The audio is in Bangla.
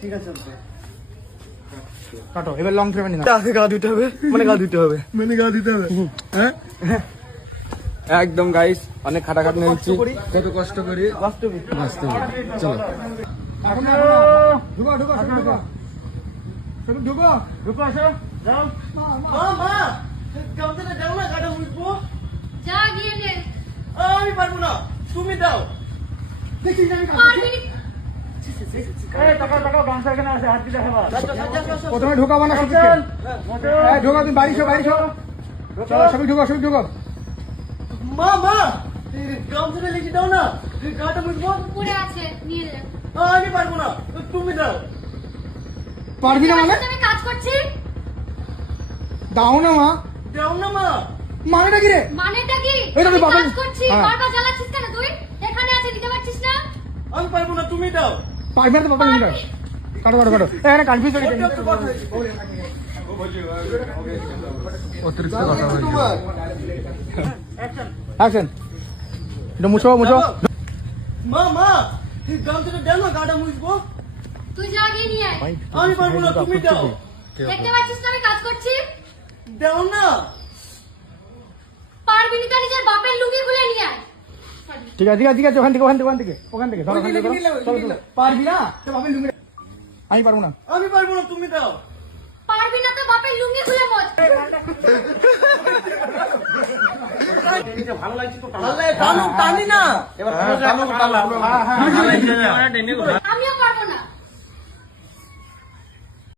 ঠিক আছে কাটো এবার লং ফ্রেমে নিন। আগে গা ধুতে হবে মানে গা ধুতে হবে হ্যাঁ একদম গাইস অনেক খাটাখাটনি নিচ্ছি, কত কষ্ট করি বাস্তবিক চলো ঢুকো ঢুকো ঢুকো ঢুকো ঢুকো আসো যাও মা মা কাউন্টারে যাও না গাটা মুছবো যা গিয়ে নে। আমি পারবো না তুমি দাও দেখি আমি পারবি না। প্রথমে ঢোকাবো না সবকে, ঢোকা তুমি বাড়ি শো চলো সবই ঢোকা ঢোকা। মা মা কাউন্টারে লিখে দাও না গাটা মুছবো উপরে আছে নিয়ে নে। আমি পারবো না তুমি দাও পারবি না মানে আমি কাজ করছি। দাও না মা, দাও না মা মানেটা কি রে? মানেটা কি? এই তো আমি বাবা- কাজ করছি। হ্যাঁ। বারবার জ্বালাচ্ছিস কেন তুই? এখানে আছে দিতে পারছিস না? আমি পারবো না তুমি দাও পারবি না তো বাবা নিয়ে কাটো কাটো কাটো এখানে কনফিউজ হয়ে গেছে, অতিরিক্ত কথা বলছি। তোমার অ্যাকশন, এটা মুছো মুছো। মা মা কাউন্টারে দাও না গাটা মুছবো তুই যা গিয়ে নিয়ে আয়। আমি পারবো না তুমি দাও দেখতে পাচ্ছিস না আমি কাজ করছি? দাও না পারবি না তো নিজের বাপের লুঙ্গি খুলে নিয়ে আয়। ঠিক আছে ঠিক আছে ওখান থেকে ধরো, ওখান থেকে ধরো। চলো, চলো। পারবি না তো বাপের লুঙ্গি, আমি পারবো না। আমি পারবো না তুমি দাও পারবি না তো বাপের লুঙ্গি খুলে মোচ। ভালো লাগে টানি না এবার টানো টানো